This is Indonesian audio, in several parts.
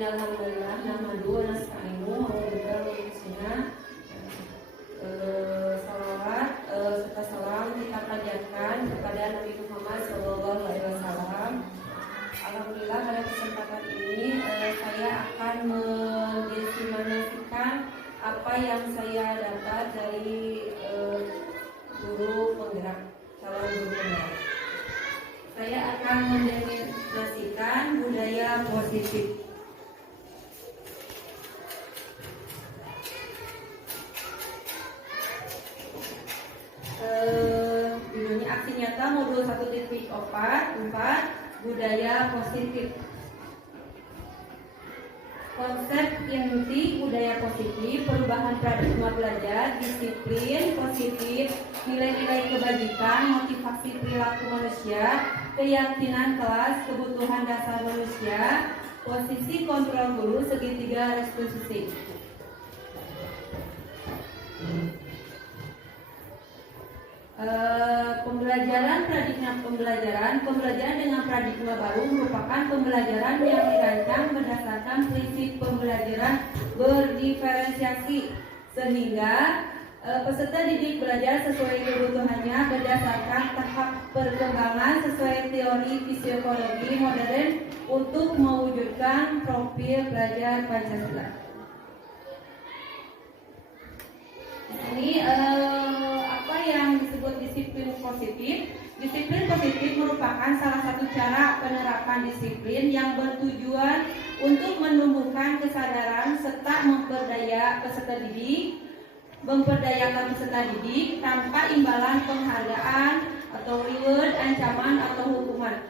Alhamdulillah nahmadu wa nasta'inu wa nusalli salawat serta salam kita panjatkan kepada Nabi Muhammad SAW. Alhamdulillah pada kesempatan ini saya akan mendeskripsikan apa yang saya dapat dari guru penggerak, calon guru penggerak. Saya akan mendefinisikan budaya positif. Judulnya aksi nyata modul 1.4 budaya positif. Konsep inti budaya positif, perubahan paradigma belajar, disiplin positif, nilai-nilai kebajikan, motivasi perilaku manusia, keyakinan kelas, kebutuhan dasar manusia, posisi kontrol guru, segitiga restitusi. Pembelajaran dengan paradigma baru merupakan pembelajaran yang dirancang berdasarkan prinsip pembelajaran berdiferensiasi sehingga peserta didik belajar sesuai kebutuhannya berdasarkan tahap perkembangan sesuai teori fisiologi modern untuk mewujudkan profil pelajar Pancasila. Ini apa yang disebut disiplin positif? Disiplin positif merupakan salah satu cara penerapan disiplin yang bertujuan untuk menumbuhkan kesadaran serta memperdayakan peserta didik tanpa imbalan penghargaan atau reward, ancaman atau hukuman.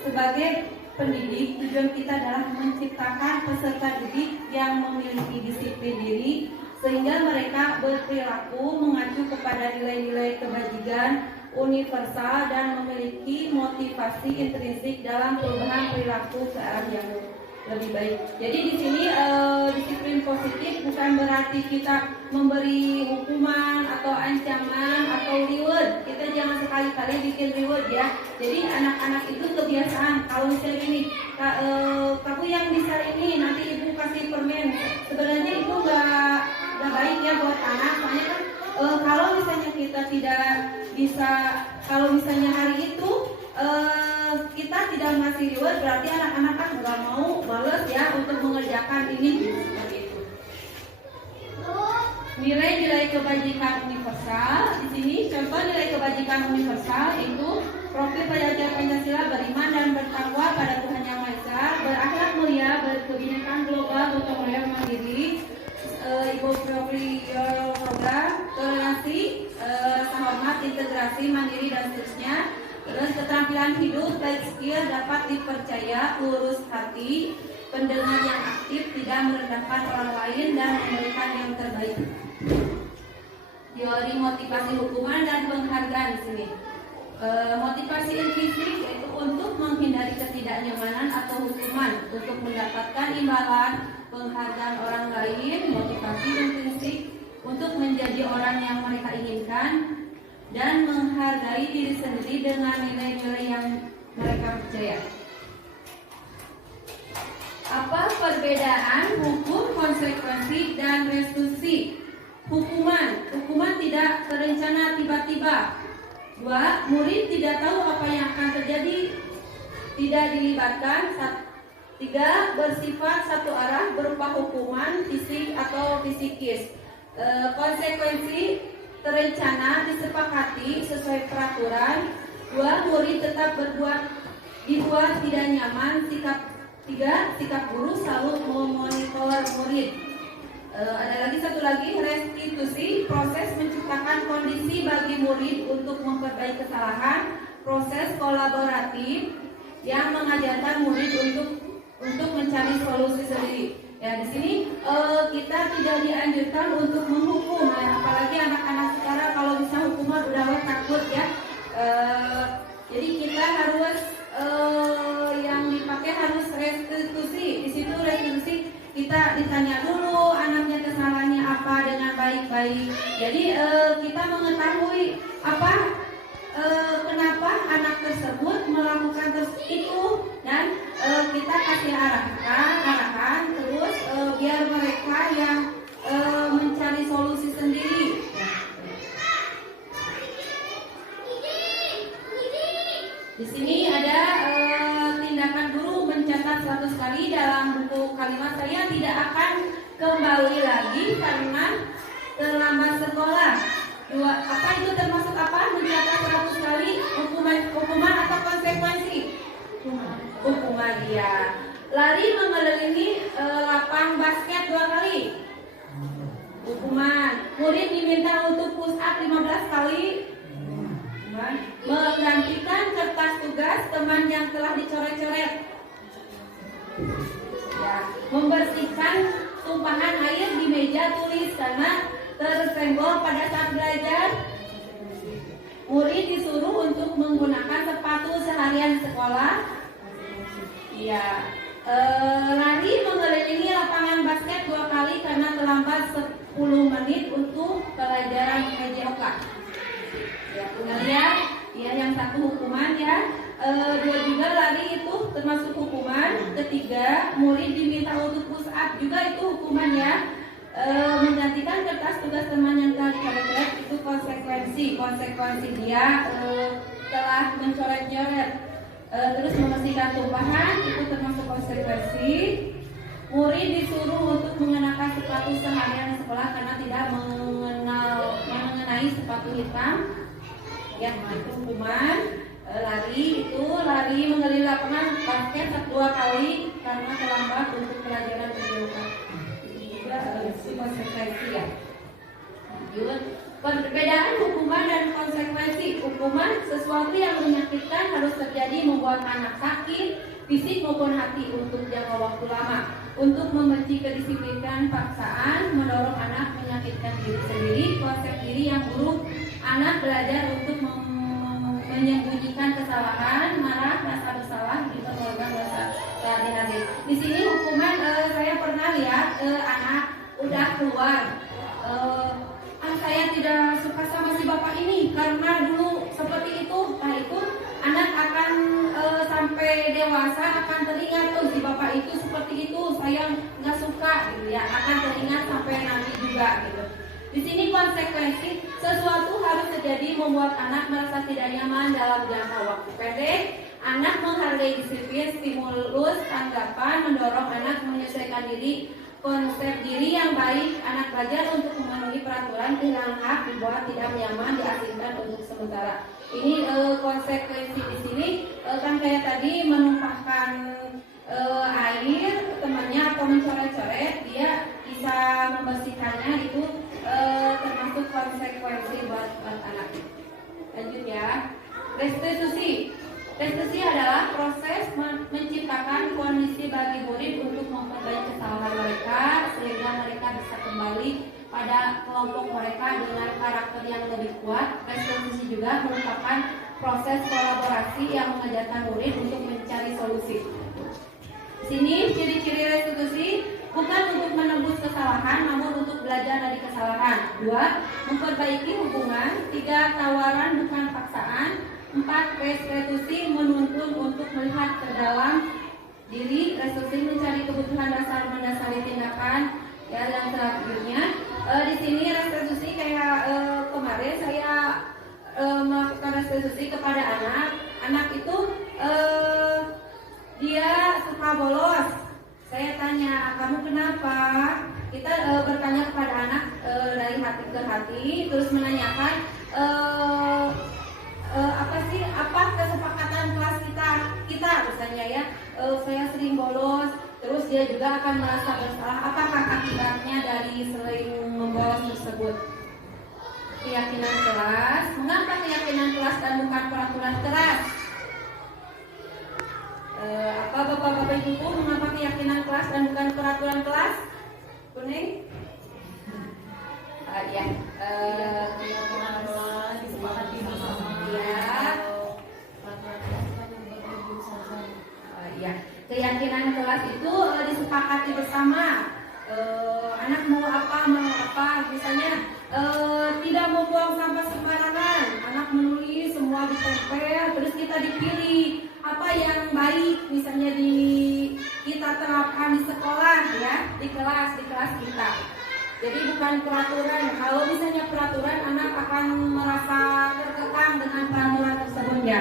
Sebagai pendidik, tujuan kita adalah menciptakan peserta didik yang memiliki disiplin diri sehingga mereka berperilaku mengacu kepada nilai-nilai kebajikan universal dan memiliki motivasi intrinsik dalam perubahan perilaku ke arah yang lebih baik. Jadi di sini disiplin positif bukan berarti kita memberi hukuman atau ancaman atau reward. Kita jangan sekali-kali bikin reward ya. Jadi anak-anak itu kebiasaan kalau misalnya gini, kamu yang bisa ini nanti ibu kasih permen. Sebenarnya itu nggak baik ya buat anak. Soalnya kan kalau misalnya kita tidak bisa, kalau misalnya hari itu kita tidak ngasih reward, berarti anak-anak kan nggak mau, males ya untuk mengerjakan ini seperti itu. Nilai-nilai kebajikan universal di sini contoh nilai kebajikan universal itu profil pelajar Pancasila beriman dan bertakwa pada Tuhan Yang Maha Esa, berakhlak mulia, berkebinekaan global, gotong royong mandiri, program, toleransi, hormat, integrasi, mandiri dan seterusnya. Terus keterampilan hidup, baik skill, dapat dipercaya, lurus hati, pendengar yang aktif, tidak merendahkan orang lain dan memberikan yang terbaik. Teori motivasi hukuman dan penghargaan di sini. Motivasi intrinsik yaitu untuk menghindari ketidaknyamanan atau hukuman, untuk mendapatkan imbalan, penghargaan orang lain. Motivasi intrinsik untuk menjadi orang yang mereka inginkan dan menghargai diri sendiri dengan nilai-nilai yang mereka percaya. Apa perbedaan hukum, konsekuensi, dan restitusi? Hukuman tidak terencana tiba-tiba. 2. Murid tidak tahu apa yang akan terjadi, tidak dilibatkan. 3. Bersifat satu arah berupa hukuman fisik atau fisikis. Konsekuensi terencana, disepakati sesuai peraturan. 2. Murid tetap dibuat tidak nyaman. 3. Sikap guru selalu memonitor murid. Ada lagi satu lagi, restitusi, proses menciptakan kondisi bagi murid untuk memperbaiki kesalahan. Proses kolaboratif yang mengajarkan murid untuk mencari solusi sendiri. Ya, di sini kita tidak dianjurkan untuk menghukum, apalagi anak-anak sekarang kalau bisa hukuman udah takut ya. Jadi kita harus yang dipakai harus restitusi. Di situ restitusi kita ditanya dulu anaknya kesalahannya apa dengan baik-baik. Jadi kita mengetahui apa kenapa anak tersebut melakukan itu dan kita kasih arahan Di sini ada tindakan guru mencatat 100 kali dalam buku kalimat saya tidak akan kembali lagi karena terlambat sekolah. Apa itu termasuk apa? Mencatat 100 kali hukuman atau konsekuensi? Hukuman ya. Lari mengelilingi lapang basket 2 kali. Hukuman. Murid diminta untuk push up 15 kali. Menggantikan kertas tugas teman yang telah dicoret-coret. Ya. Membersihkan tumpahan air di meja tulis karena tersenggol pada saat belajar. Murid disuruh untuk menggunakan sepatu seharian sekolah. Ya. Lari mengelilingi lapangan basket 2 kali karena terlambat 10 menit untuk pelajaran PJOK. Ya, lihat, ya yang satu hukuman ya. 2 juga lari itu termasuk hukuman. Ketiga, murid diminta untuk push up juga itu hukuman ya. Menggantikan kertas tugas teman yang telah dicoret-coret itu konsekuensi dia telah mencoret-coret. Terus membersihkan tumpahan itu termasuk konsekuensi. Murid disuruh untuk mengenakan sepatu seharian di sekolah karena tidak mengenai sepatu hitam. Ya, itu hukuman. Lari mengelilingi lapangan basket 2 kali karena terlambat untuk pelajaran PJOK. Itu juga konsekuensi ya. Perbedaan hukuman dan konsekuensi. Hukuman sesuatu yang menyakitkan harus terjadi membuat anak sakit, fisik maupun hati untuk jangka waktu lama. Untuk membenci kedisiplinan paksaan, mendorong anak menyakitkan diri sendiri, konsep diri yang buruk, anak belajar untuk menyembunyikan kesalahan, marah, rasa bersalah, diperlukan rasa hati-hati. Di sini hukuman saya pernah lihat anak udah keluar. Saya tidak suka sama si bapak ini karena dulu seperti itu. Nah itu anak akan sampai dewasa akan teringat tuh si bapak itu seperti itu. Saya nggak suka gitu ya. Akan teringat sampai nanti juga gitu. Di sini konsekuensi sesuatu harus terjadi membuat anak merasa tidak nyaman dalam jangka waktu pendek. Anak menghargai disiplin, stimulus, tanggapan, mendorong anak menyesuaikan diri. Konsep diri yang baik, anak belajar untuk memenuhi peraturan, kehilangan hak, dibuat tidak nyaman, diasingkan untuk sementara. Ini konsekuensi di sini kan kayak tadi menumpahkan air temannya atau mencoret-coret, dia bisa membersihkannya itu termasuk konsekuensi buat anak. Lanjut ya. Restitusi. Restitusi adalah proses menciptakan kondisi bagi murid untuk memperbaiki kesalahan mereka sehingga mereka bisa kembali pada kelompok mereka dengan karakter yang lebih kuat. Restitusi juga merupakan proses kolaborasi yang mengajarkan murid untuk mencari solusi. Sini ciri-ciri restitusi bukan untuk menebus kesalahan, namun untuk belajar dari kesalahan. 2. Memperbaiki hubungan. 3. Tawaran bukan paksaan. 4. Restitusi menuntun untuk melihat ke dalam diri. Restitusi mencari kebutuhan dasar mendasari tindakan. Ya, yang selanjutnya di sini restitusi kayak kemarin saya melakukan restitusi kepada anak. Anak itu dia suka bolos. Saya tanya, kamu kenapa? Kita bertanya kepada anak dari hati ke hati, terus menanyakan apa kesepakatan kelas kita misalnya ya. Saya sering bolos, terus dia juga akan merasa bersalah. Apakah akibatnya dari sering membolos tersebut? Keyakinan kelas. Mengapa keyakinan kelas dan bukan peraturan kelas? Apa bapak-bapak ibu, mengapa keyakinan kelas dan bukan peraturan kelas? Kuning? Ya. Ya, keyakinan kelas itu disepakati bersama. Anak mau apa, misalnya tidak membuang sampah sembarangan. Anak menulis semua ditempel, terus kita dipilih apa yang baik, misalnya kita terapkan di sekolah ya, di kelas kita. Jadi bukan peraturan. Kalau misalnya peraturan, anak akan merasa terkekang dengan peraturan tersebut ya.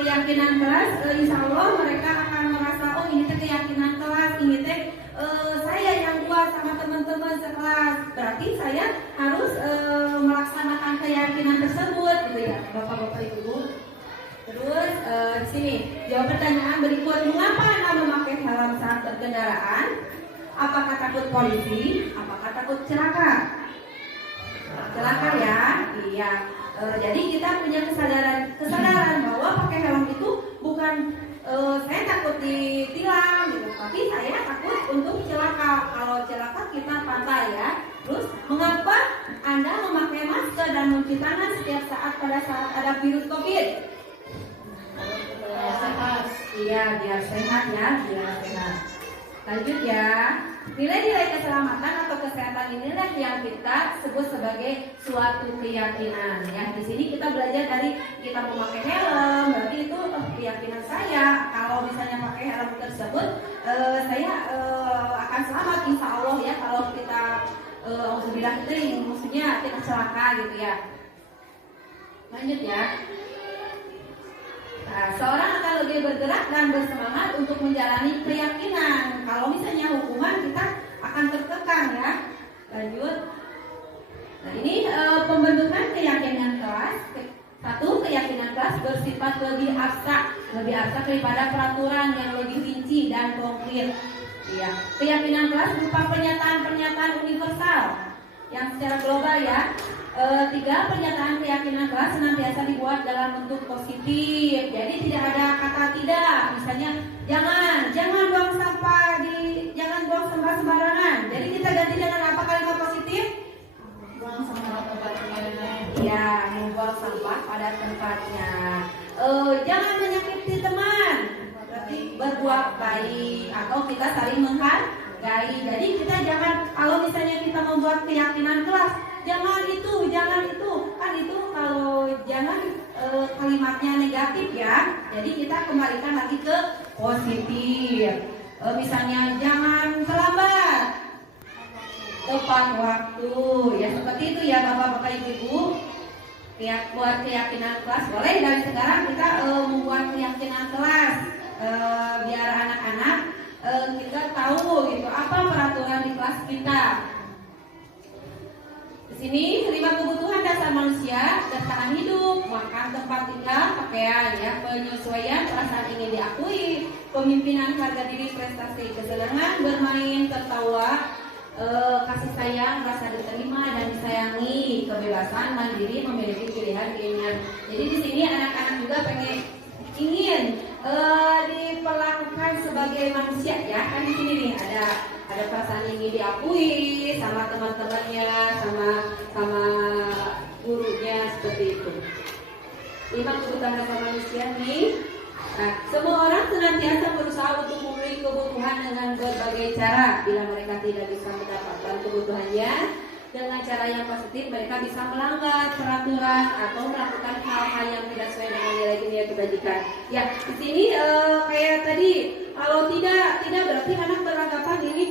keyakinan kelas, insya Allah mereka akan merasa oh ini teh keyakinan kelas, ini teh saya yang buat sama teman-teman sekelas. Berarti saya harus melaksanakan keyakinan tersebut, gitu ya, Bapak-bapak Ibu. Terus di sini jawab pertanyaan berikut. Mengapa Anda memakai helm saat berkendaraan? Apakah takut polisi? Apakah takut celaka? Celaka ya, iya. Jadi kita punya kesadaran bahwa pakai helm itu bukan saya takut ditilang gitu, tapi saya takut untuk celaka. Kalau celaka kita pantai ya. Terus mengapa Anda memakai masker dan mencuci tangan setiap saat pada saat ada virus COVID? Sehat. Iya, biar sehat ya, biar sehat. Lanjut ya. Nilai-nilai keselamatan atau kesehatan inilah yang kita sebut sebagai suatu keyakinan. Ya, di sini kita belajar dari kita memakai helm, berarti itu keyakinan saya. Kalau misalnya pakai helm tersebut, saya akan selamat insya Allah ya. Kalau kita alhamdulillah maksudnya tidak celaka gitu ya. Lanjut ya. Nah, seorang akan lebih bergerak dan bersemangat untuk menjalani keyakinan. Kalau misalnya hukuman kita akan tertekan ya. Lanjut. Nah ini pembentukan keyakinan kelas. Satu, keyakinan kelas bersifat lebih abstrak daripada peraturan yang lebih rinci dan konkret. Ya. Keyakinan kelas berupa pernyataan-pernyataan universal yang secara global ya. Tiga, pernyataan keyakinan kelas senantiasa dibuat dalam bentuk positif. Jadi tidak ada kata tidak. Misalnya jangan buang sampah sembarangan. Jadi kita ganti dengan apa kalimat positif? Buang sampah pada tempatnya. Iya, membuang sampah pada tempatnya. Jangan menyakiti teman. Berarti berbuat baik atau kita saling menghargai. Jadi kita jangan, kalau misalnya kita membuat keyakinan kelas, jangan itu kan itu kalau jangan kalimatnya negatif ya. Jadi kita kembalikan lagi ke positif. Misalnya jangan terlambat, tepat waktu ya, seperti itu ya Bapak-bapak Ibu. Ya, buat keyakinan kelas boleh dari sekarang kita membuat keyakinan kelas biar anak-anak kita tahu gitu apa peraturan di kelas kita. Sini 5 kebutuhan dasar manusia: bertahan hidup, makan, tempat tinggal, pakaian ya, penyesuaian, perasaan ingin diakui, pemimpinan, harga diri, prestasi, kesenangan, bermain, tertawa, kasih sayang, rasa diterima dan disayangi, kebebasan, mandiri, memiliki pilihan keinginan. Jadi di sini anak-anak juga ingin diperlakukan sebagai manusia ya. Kan di sini nih ada perasaan ingin diakui sama teman-temannya, sama gurunya, seperti itu. 5 kebutuhan dasar manusia nih. Nah, semua orang senantiasa berusaha untuk memenuhi kebutuhan dengan berbagai cara. Bila mereka tidak bisa mendapatkan kebutuhannya dengan cara yang positif, mereka bisa melanggar peraturan atau melakukan hal-hal yang tidak sesuai dengan nilai-nilai kebajikan. Ya, di sini kayak tadi, kalau tidak berarti anak beranggapan ini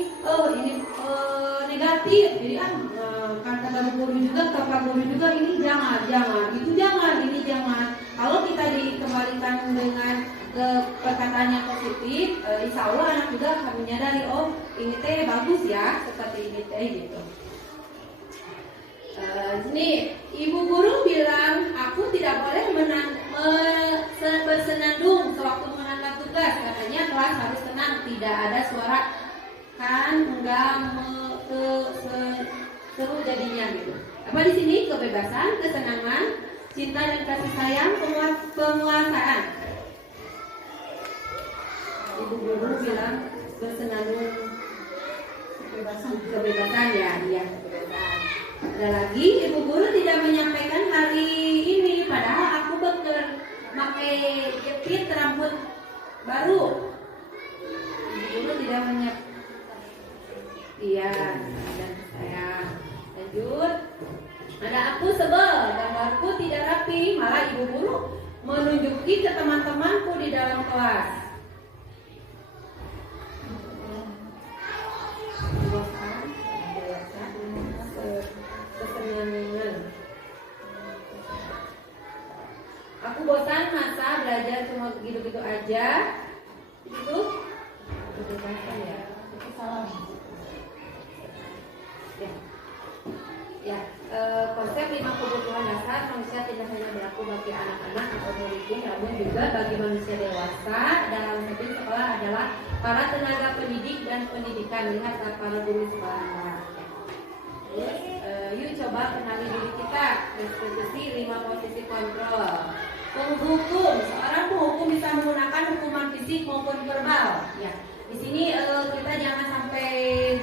negatif. Jadi kata guru juga, kata guru juga ini jangan, itu jangan, ini jangan. Kalau kita dikembalikan dengan perkataan yang positif, insya Allah anak juga akan menyadari, oh ini teh bagus ya, seperti ini teh gitu. Ini ibu guru bilang aku tidak boleh bersenandung sewaktu menangkap tugas. Katanya kelas harus tenang, tidak ada suara kan, enggak seru jadinya gitu. Apa di sini? Kebebasan, kesenangan, cinta dan kasih sayang, penguasaan. Ibu guru bilang bersenandung kebebasan ya, iya kebebasan. Ada lagi, ibu guru tidak menyampaikan hari ini, padahal aku pakai jepit rambut baru. Ibu guru tidak menyampaikan. Iya, dan saya lanjut. Ada aku sebel, gambarku tidak rapi, malah ibu guru menunjuki ke teman-temanku di dalam kelas. Aku bosan masa belajar cuma gitu-gitu aja itu ya, itu salah ya. Ya, konsep 5 kebutuhan dasar manusia tidak hanya berlaku bagi anak-anak atau murid, namun juga bagi manusia dewasa. Dalam satu sekolah adalah para tenaga pendidik dan pendidikan. Lihat para guru sekolah. Terus, yuk coba kenali diri kita. Restitusi 5 posisi kontrol. Penghukum, seorang penghukum bisa menggunakan hukuman fisik maupun verbal. Ya, di sini kita jangan sampai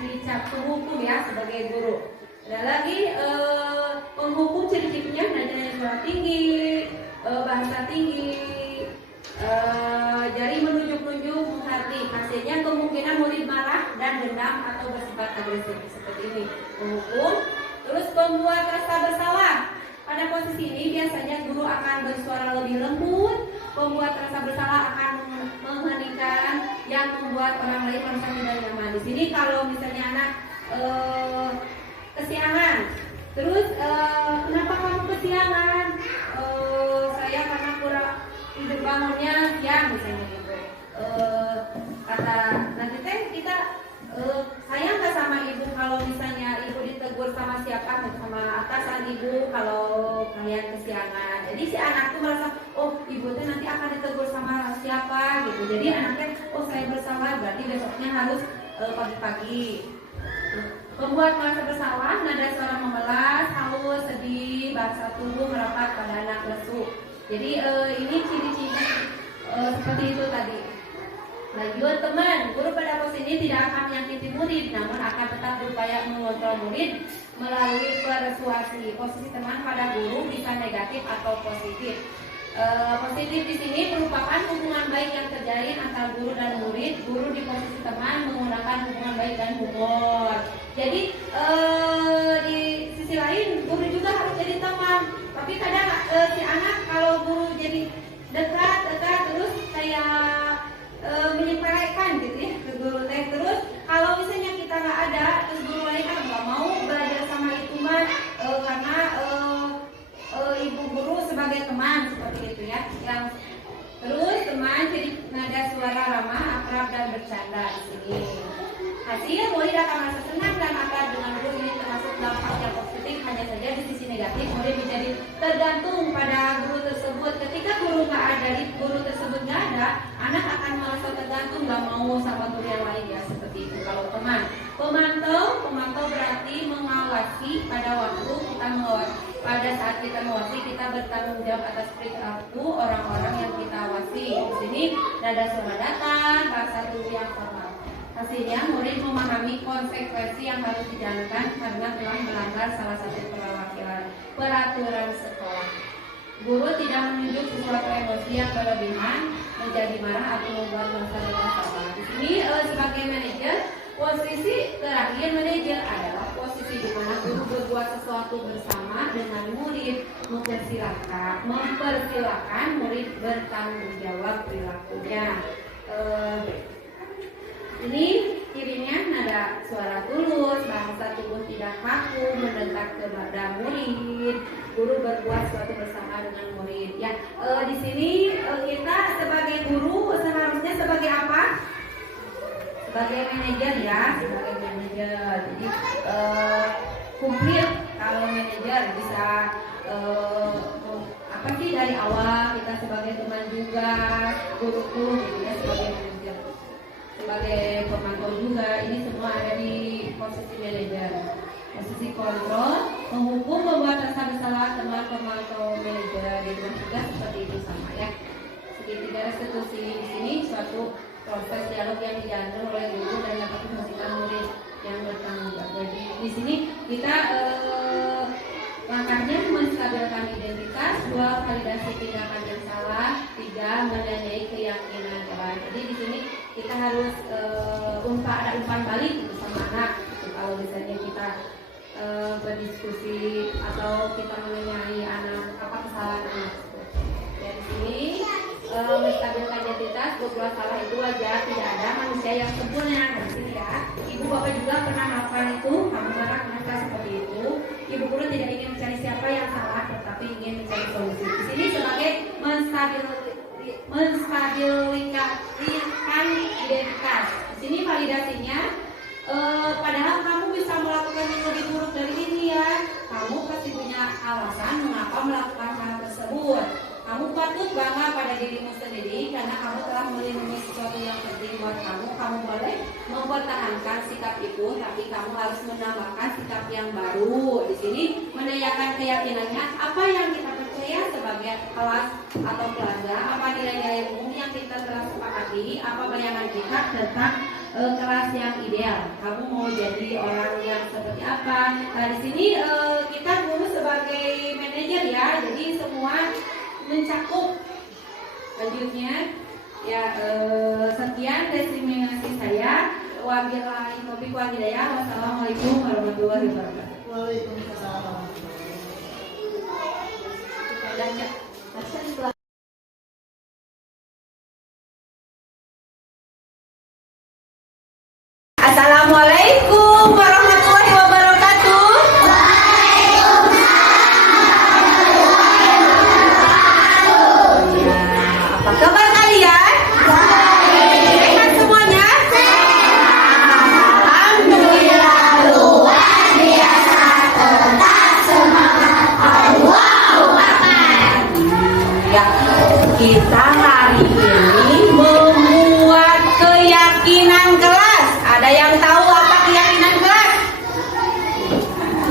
dicap penghukum ya sebagai guru. Ada lagi penghukum ciri-cirinya nadanya suara tinggi, bahasa tinggi, jari menunjuk-nunjuk, menghardik. Hasilnya kemungkinan murid marah dan dendam atau bersifat agresif seperti ini. Penghukum. Terus pembuat rasa bersalah. Pada posisi ini biasanya guru akan bersuara lebih lembut. Pembuat rasa bersalah akan mengheningkan yang membuat orang lain merasa tidak nyaman. Di sini kalau misalnya anak kesiangan, terus kenapa kamu kesiangan? Saya karena kurang tidur bangunnya siang misalnya gitu. Kata nanti teh kita sayang nggak sama ibu kalau misalnya ibu ditegur sama siapa, sama atasan ibu kalau kalian kesiangan. Jadi si anak tuh merasa oh ibu teh nanti akan ditegur sama siapa gitu. Jadi anaknya oh saya bersalah berarti besoknya harus pagi-pagi. Membuat merasa bersalah, nada suara memelas, haus, sedih, bahasa tubuh merapat pada anak lesu. Jadi ini ciri-cirinya seperti itu tadi. Lanjut teman, guru pada posisi ini tidak akan menyakiti murid, namun akan tetap berupaya mengontrol murid melalui persuasi. Posisi teman pada guru bisa negatif atau positif. Positif di sini merupakan hubungan baik yang terjalin antara guru dan murid. Guru di posisi teman menggunakan hubungan baik dan humor. Jadi di sisi lain guru juga harus jadi teman. Tapi kadang si anak kalau guru jadi dekat terus kayak menyepelekan gitu ya ke guru teh. Terus kalau misalnya kita nggak ada, terus guru lain kan nggak mau belajar sama itu mah karena ibu guru sebagai teman seperti itu ya. Yang terus teman jadi nada suara ramah, akrab dan bercanda di sini. Hasil murid akan merasa senang dan akrab dengan guru. Ini termasuk dampak yang positif. Hanya saja di sisi negatif murid menjadi tergantung pada guru tersebut. Ketika guru nggak ada, guru tersebut nggak ada, anak akan merasa tergantung, nggak mau sama guru yang lain ya seperti itu. Kalau teman, pemantau berarti mengawasi pada waktu kita mengawasi. Pada saat kita mengawasi, kita bertanggung jawab atas perilaku orang-orang yang kita awasi. Di sini nada suara datar, bahasa tubuh yang formal. Hasilnya murid memahami konsekuensi yang harus dijalankan karena telah melanggar salah satu peraturan sekolah. Guru tidak menunjuk sesuatu emosi yang berlebihan, menjadi marah atau membuat merasa bersalah. Di sini sebagai manajer, posisi terakhir manajer adalah posisi di mana guru berbuat sesuatu bersama dengan murid, mempersilahkan murid bertanggung jawab perilakunya. Ini cirinya nada suara tulus, bahasa tubuh tidak kaku, mendekat kepada murid, guru berbuat sesuatu bersama dengan murid. Ya, di sini kita sebagai guru seharusnya sebagai apa? Sebagai manajer ya, sebagai manajer. Jadi komplit kalau manajer bisa apa sih dari awal kita sebagai teman juga, guru gitu ya sebagai manajer. Sebagai pemantau juga, ini semua ada di posisi manajer. Posisi kontrol, menghukum, membuat rasa bersalah, teman pemantau manajer. Di rumah juga seperti itu sama ya. Segitiga restitusi di sini suatu proses dialog yang dijalankan oleh guru dan dapat menghasilkan murid yang bertanggung jawab. Jadi di sini kita langkahnya menstabilkan identitas, 2 validasi tindakan yang salah, 3 menanyai keyakinan jalan. Jadi di sini kita harus ada umpan balik gitu sama anak. Gitu. Kalau misalnya kita berdiskusi atau kita menanyai anak apa kesalahan anak. Dari sini menstabilkan identitas, berbuat salah itu wajar, tidak ada manusia yang sempurna. Dari sini ya, ibu bapak juga pernah melakukan itu, kamu marah kenapa seperti itu. Ibu guru tidak ingin mencari siapa yang salah, tetapi tapi ingin mencari solusi. Di sini sebagai menstabilkan identitas. Di sini validasinya, padahal kamu bisa melakukan yang lebih buruk dari ini ya. Kamu pasti punya alasan mengapa melakukan hal tersebut. Kamu patut bangga pada dirimu sendiri karena kamu telah melindungi sesuatu yang penting buat kamu. Kamu boleh mempertahankan sikap itu, tapi kamu harus menambahkan sikap yang baru. Di sini menanyakan keyakinannya, apa yang kita percaya sebagai kelas atau pelajar, apa nilai-nilai umum yang kita telah sepakati, apa bayangan kita tentang kelas yang ideal. Kamu mau jadi orang yang seperti apa? Nah, di sini kita guru sebagai manajer ya, jadi semua mencakup. Lanjutnya ya, sekian testimoni saya. Wabillahi taufiq wal hidayah. Wassalamualaikum warahmatullahi wabarakatuh. Waalaikumsalam. Assalamualaikum warahmatullahi wabarakatuh. Apa kabar kalian? Sehat semuanya? Alhamdulillah, luar biasa, tetap semangat. Allahu Akbar. Ya, kita hari ini membuat keyakinan kelas. Ada yang tahu apa keyakinan kelas?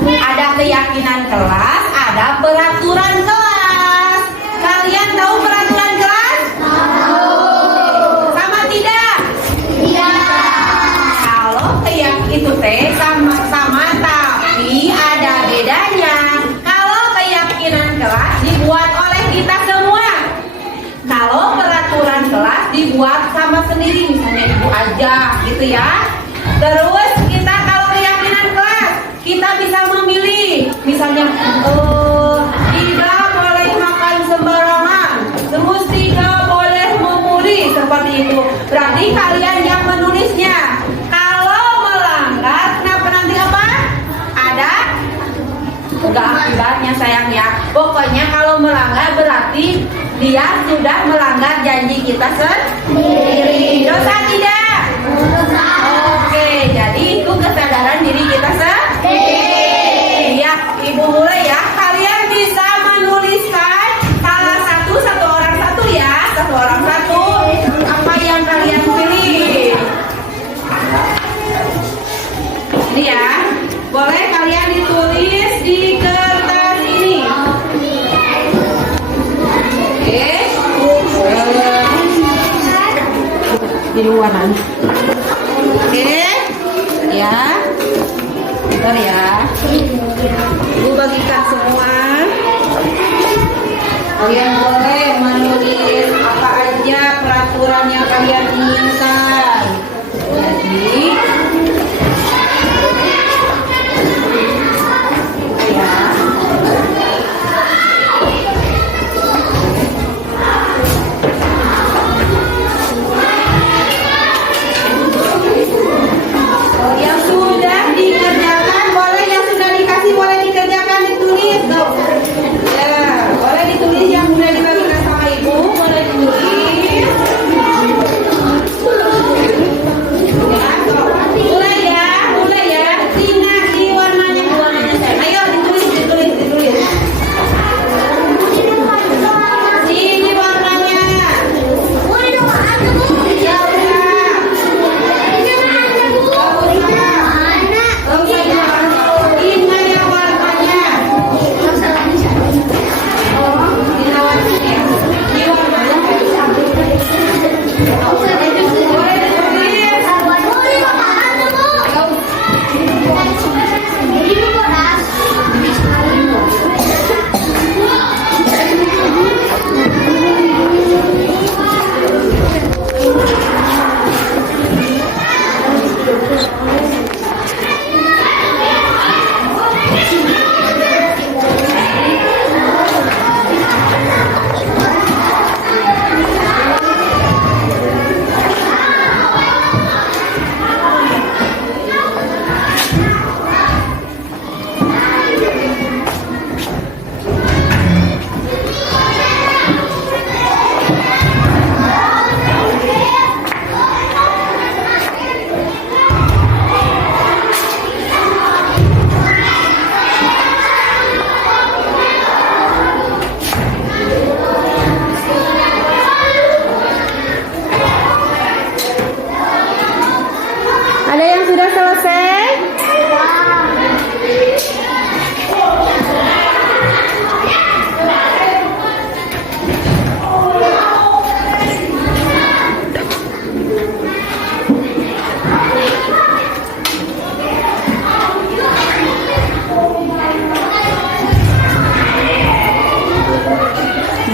Ada keyakinan kelas, ada peraturan kelas. Kalian tahu peraturan kelas? Sama tidak? Iya. Kalau keyakinan itu sama tapi ada bedanya. Kalau keyakinan kelas dibuat oleh kita semua. Kalau peraturan kelas dibuat sama sendiri, misalnya ibu aja gitu ya. Terus kita kalau keyakinan kelas, kita bisa memilih. Misalnya tidak boleh makan sembarangan, terus tidak boleh membuli, seperti itu. Berarti kalian yang menulisnya. Kalau melanggar, kenapa nanti apa? Ada enggak akibatnya sayang ya. Pokoknya kalau melanggar berarti dia sudah melanggar janji kita sendiri. Dosa tidak? Oke, jadi itu kesadaran diri kita sendiri. Ya, ibu mulai ya. Kalian bisa menuliskan satu orang satu ya, satu orang satu. Apa yang kalian pilih? Ini ya. Boleh kalian ditulis di kertas ini. Jadi warna. Oke, ya, bentar ya. Ibu bagikan semua. Kalian boleh menulis apa aja peraturan yang kalian inginkan. Jadi, ya. Yang sudah dikerjakan boleh, yang sudah dikasih boleh dikerjakan, ditulis dong. Ya, boleh ditulis yang sudah dibagi.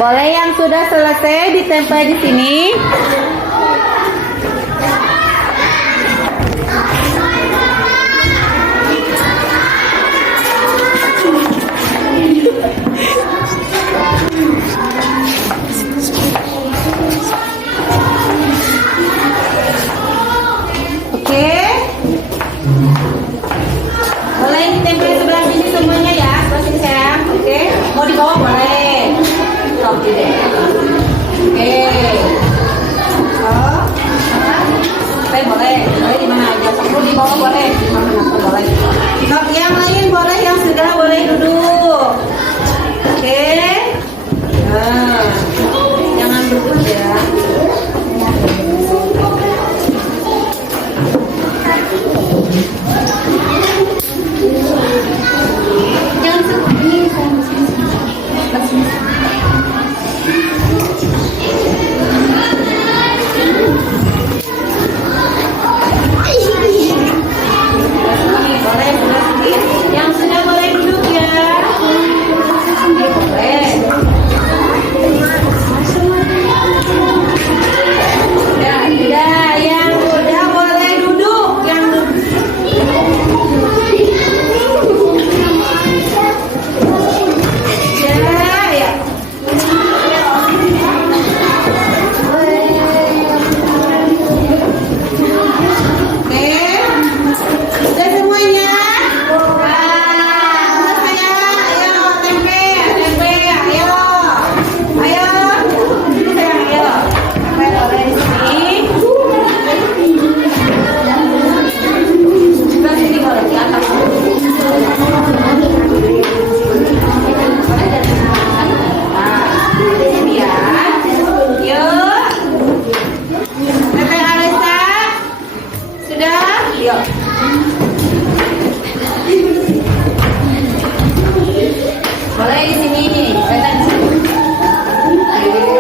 Boleh yang sudah selesai ditempel di sini. Oke. Boleh ditempel sebelah sini semuanya ya, sebelah sini sayang. Oke. Mau di bawah boleh. Oke deh. Oke. Oh. Boleh. Boleh di mana aja. Perlu di bawah boleh. Di mana boleh. Yang lain boleh, yang sudah boleh duduk. Oke. Nah. Jangan duduk ya. Boleh di sini nih, di sini. Boleh nih.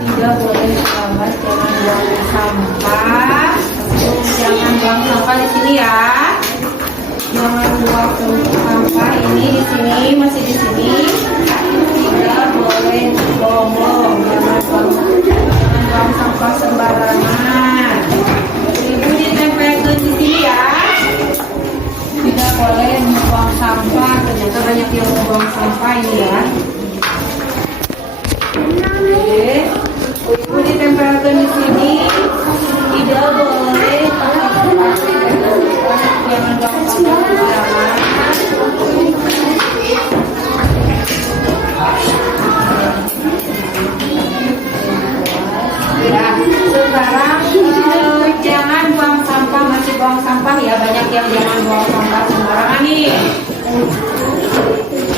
Tidak boleh sahabat, jangan buang sampah. Jangan buang sampah di sini ya. Jangan buang sampah ini di sini, masih di sini. Tidak boleh bohong, jangan buang sampah sembarangan. Ibu ditempelkan di sini ya. Tidak boleh membuang sampah. Ternyata banyak yang membuang sampah ini ya. Oke. Ibu ditempelkan di sini, tidak boleh jangan buang sampah sembarangan. yang jangan buang sampah sembarangan nih.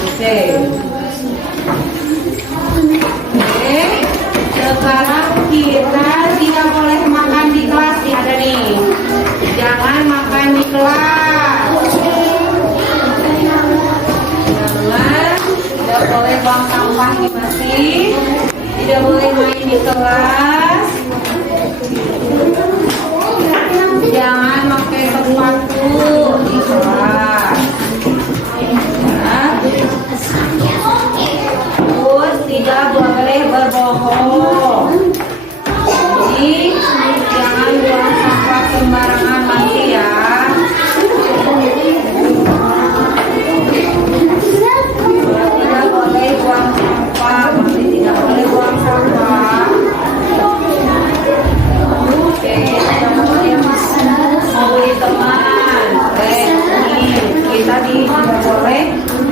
Oke. Oke. Sekarang kita tidak boleh makan di kelas nih, ada nih. Jangan makan di kelas. Jangan. Tidak boleh buang sampah di mesin. Tidak boleh main di kelas. Jangan pakai sepatu di kelas. Terus tidak boleh berbohong. Jadi jangan buang sampah sembarangan lagi ya. Tidak boleh buang sampah, masih tidak boleh buang sampah. Oke, tidak boleh membuli teman. Oke, ini kita tidak boleh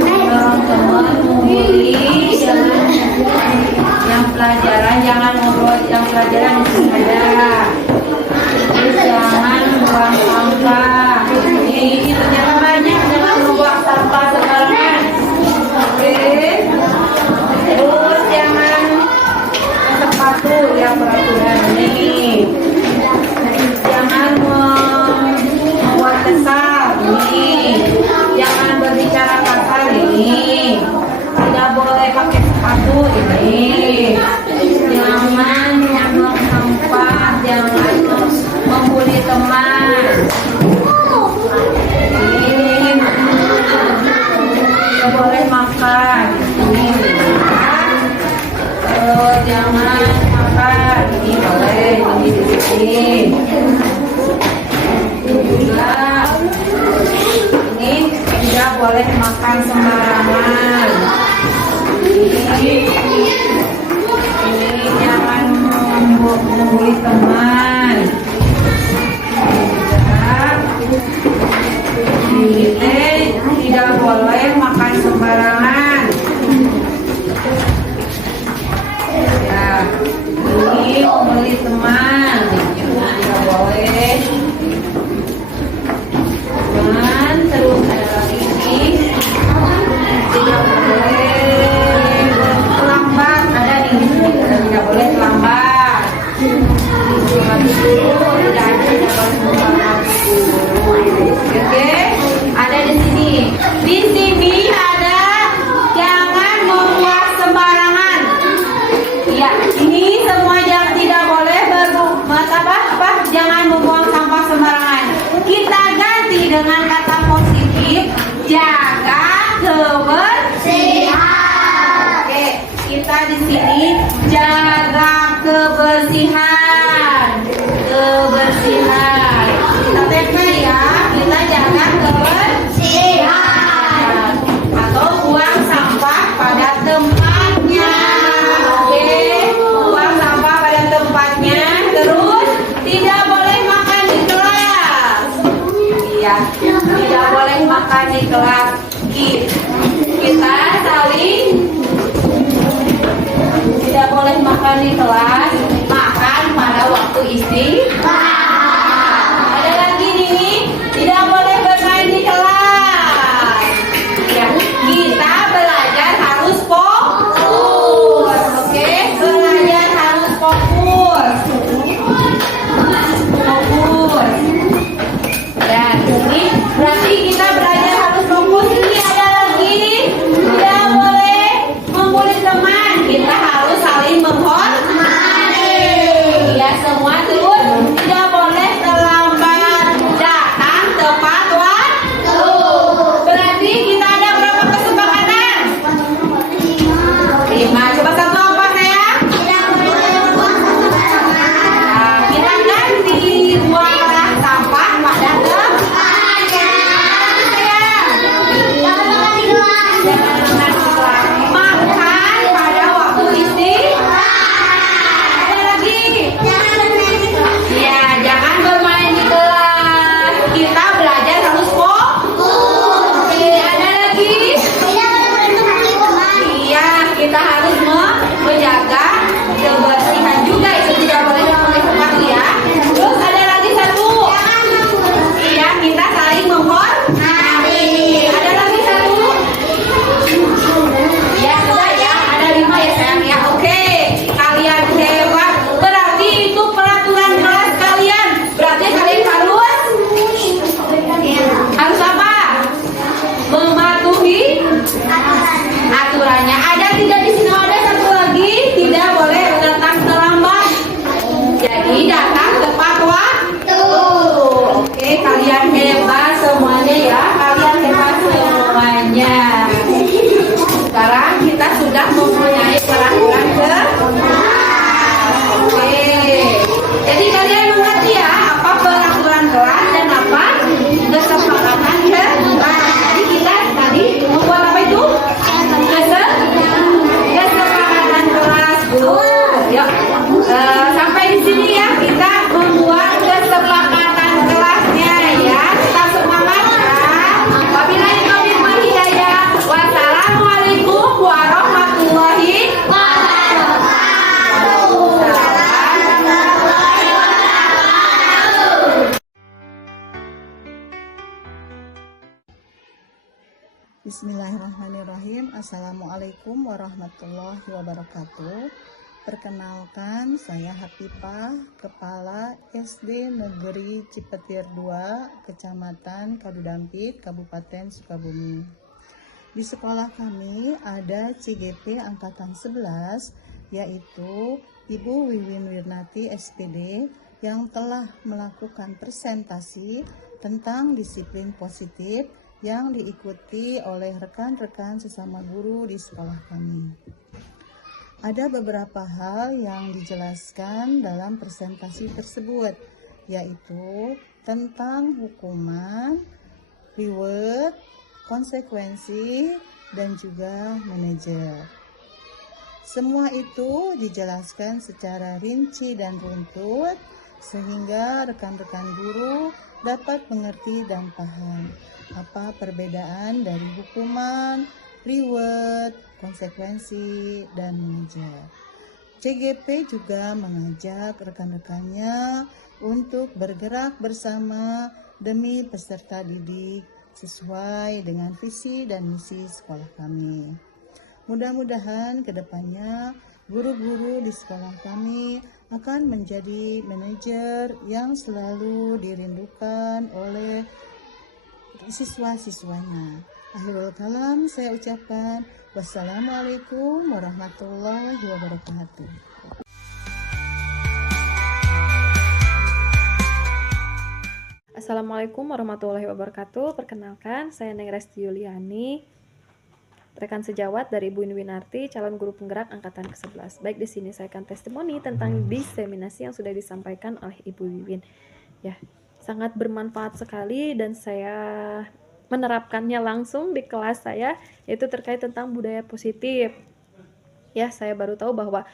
dorong teman, membuli. Yang pelajaran jangan ngobrol, yang pelajaran di sini ada. Terus jangan buang sampah. Ini ternyata banyak, jangan membuang sampah sembarangan. Oke. Terus jangan sepatu ya, peraturan ini. Jangan membuat kesal ini. Jangan berbicara kasar ini. Tidak boleh pakai sepatu ini. Jangan membuang sampah. Jangan membuli teman. Ini tidak boleh makan. Ini jangan makan. Ini boleh. Ini di sini. Juga ini tidak boleh makan sembarangan. Ini jangan membuli teman. Ini tidak boleh makan sembarangan. Ya, ini membuli teman. Tidak boleh. Dan terus ada lagi ini. Tidak boleh terlambat, ada nih, tidak boleh terlambat. Oke, ada di sini. Di sini ada jangan membuang sembarangan. Ya, ini semua yang tidak boleh jangan membuang sampah sembarangan. Kita ganti dengan kata positif, jaga kebersihan. Oke, kita di sini jaga kebersihan. Kebersihan. Kita tempel ya, kita jaga kebersihan. Atau buang sampah pada tempatnya. Oke, buang sampah pada tempatnya. Terus tidak boleh makan di kelas. Iya, tidak boleh makan di kelas. Kita saling tidak boleh makan di kelas, makan pada waktu istirahat. Ada lagi nih, tidak boleh bermain di kelas. Ya, kita belajar harus fokus. Oke, belajar harus fokus. Fokus. Dan ini berarti kita belajar harus fokus. Ini ada lagi, tidak boleh membuli teman. Kita harus saling menghormati. Ya semua terus tidak Bismillahirrahmanirrahim. Assalamualaikum warahmatullahi wabarakatuh. Perkenalkan, saya Hafifah, Kepala SD Negeri Cipetir 2, Kecamatan Kadudampit, Kabupaten Sukabumi. Di sekolah kami ada CGP Angkatan 11, yaitu Ibu Wiwin Wirnati SPD, yang telah melakukan presentasi tentang disiplin positif yang diikuti oleh rekan-rekan sesama guru di sekolah kami. Ada beberapa hal yang dijelaskan dalam presentasi tersebut, yaitu tentang hukuman, reward, konsekuensi, dan juga manajer. Semua itu dijelaskan secara rinci dan runtut, sehingga rekan-rekan guru dapat mengerti dan paham apa perbedaan dari hukuman, reward, konsekuensi, dan manajer. CGP juga mengajak rekan-rekannya untuk bergerak bersama demi peserta didik sesuai dengan visi dan misi sekolah kami. Mudah-mudahan kedepannya guru-guru di sekolah kami akan menjadi manajer yang selalu dirindukan oleh siswa-siswanya. Akhirul kalam, saya ucapkan wassalamualaikum warahmatullahi wabarakatuh. Assalamualaikum warahmatullahi wabarakatuh. Perkenalkan, saya Neng Resti Yuliani, rekan sejawat dari Ibu Winarti, calon guru penggerak angkatan ke-11. Baik, di sini saya akan testimoni tentang diseminasi yang sudah disampaikan oleh Ibu Wiwin. Ya, sangat bermanfaat sekali dan saya menerapkannya langsung di kelas saya, yaitu terkait tentang budaya positif. Ya, saya baru tahu bahwa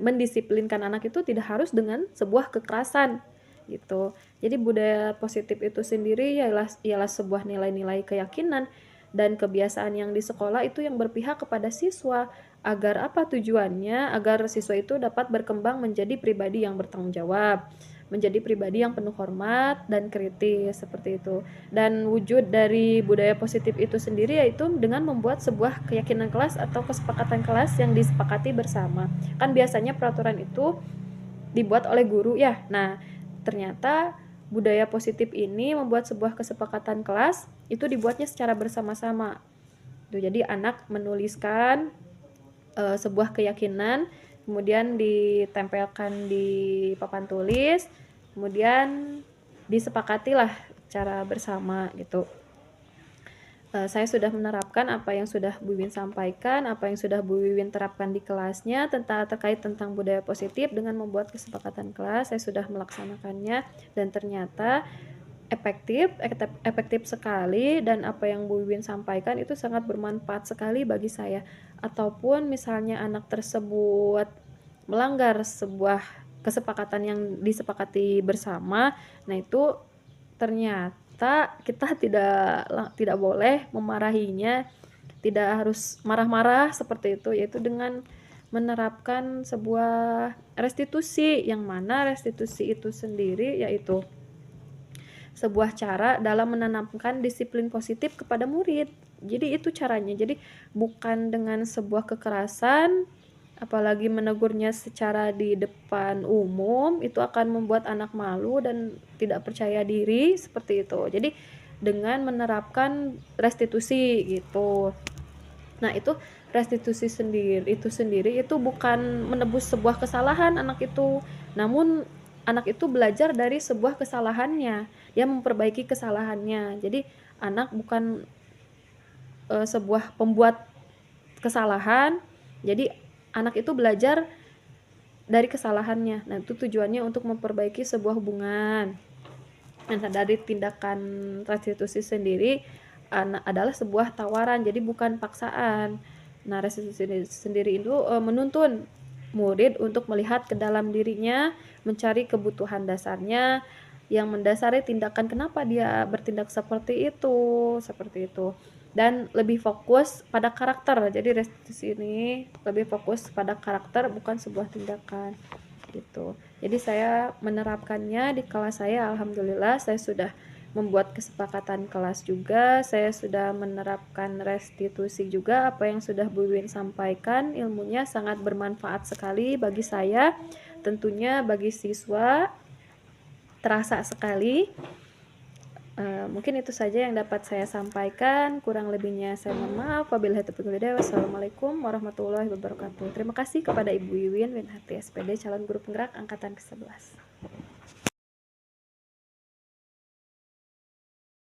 mendisiplinkan anak itu tidak harus dengan sebuah kekerasan gitu. Jadi budaya positif itu sendiri ialah sebuah nilai-nilai keyakinan dan kebiasaan yang di sekolah itu yang berpihak kepada siswa agar apa tujuannya? Agar siswa itu dapat berkembang menjadi pribadi yang bertanggung jawab, menjadi pribadi yang penuh hormat dan kritis, seperti itu. Dan wujud dari budaya positif itu sendiri yaitu dengan membuat sebuah keyakinan kelas atau kesepakatan kelas yang disepakati bersama. Kan biasanya peraturan itu dibuat oleh guru ya. Nah, ternyata budaya positif ini membuat sebuah kesepakatan kelas itu dibuatnya secara bersama-sama. Jadi anak menuliskan sebuah keyakinan, kemudian ditempelkan di papan tulis, kemudian disepakatilah cara bersama gitu. Saya sudah menerapkan apa yang sudah Bu Wiwin sampaikan, apa yang sudah Bu Wiwin terapkan di kelasnya terkait tentang budaya positif dengan membuat kesepakatan kelas. Saya sudah melaksanakannya dan ternyata efektif sekali, dan apa yang Bu Wiwin sampaikan itu sangat bermanfaat sekali bagi saya. Ataupun misalnya anak tersebut melanggar sebuah kesepakatan yang disepakati bersama, nah itu ternyata kita tidak boleh memarahinya, tidak harus marah-marah seperti itu, yaitu dengan menerapkan sebuah restitusi, yang mana restitusi itu sendiri yaitu sebuah cara dalam menanamkan disiplin positif kepada murid. Jadi itu caranya. Jadi bukan dengan sebuah kekerasan, apalagi menegurnya secara di depan umum, itu akan membuat anak malu dan tidak percaya diri, seperti itu. Jadi dengan menerapkan restitusi gitu. Nah, itu restitusi sendiri itu bukan menebus sebuah kesalahan anak itu, namun anak itu belajar dari sebuah kesalahannya, dia memperbaiki kesalahannya. Jadi anak bukan sebuah pembuat kesalahan, jadi anak itu belajar dari kesalahannya. Nah, itu tujuannya untuk memperbaiki sebuah hubungan. Nah, dari tindakan restitusi sendiri adalah sebuah tawaran, jadi bukan paksaan. Nah, restitusi sendiri itu menuntun murid untuk melihat ke dalam dirinya, mencari kebutuhan dasarnya yang mendasari tindakan kenapa dia bertindak seperti itu. Dan lebih fokus pada karakter. Jadi restitusi ini lebih fokus pada karakter, bukan sebuah tindakan gitu. Jadi saya menerapkannya di kelas saya. Alhamdulillah saya sudah membuat kesepakatan kelas juga. Saya sudah menerapkan restitusi juga. Apa yang sudah Bu Wiwin sampaikan ilmunya sangat bermanfaat sekali bagi saya, tentunya bagi siswa terasa sekali. Mungkin itu saja yang dapat saya sampaikan. Kurang lebihnya saya mohon maaf. Wabillahi taufiq wal hidayah. Wassalamualaikum warahmatullahi wabarakatuh. Terima kasih kepada Ibu Wiwin Winhati SPD, calon guru penggerak angkatan ke-11.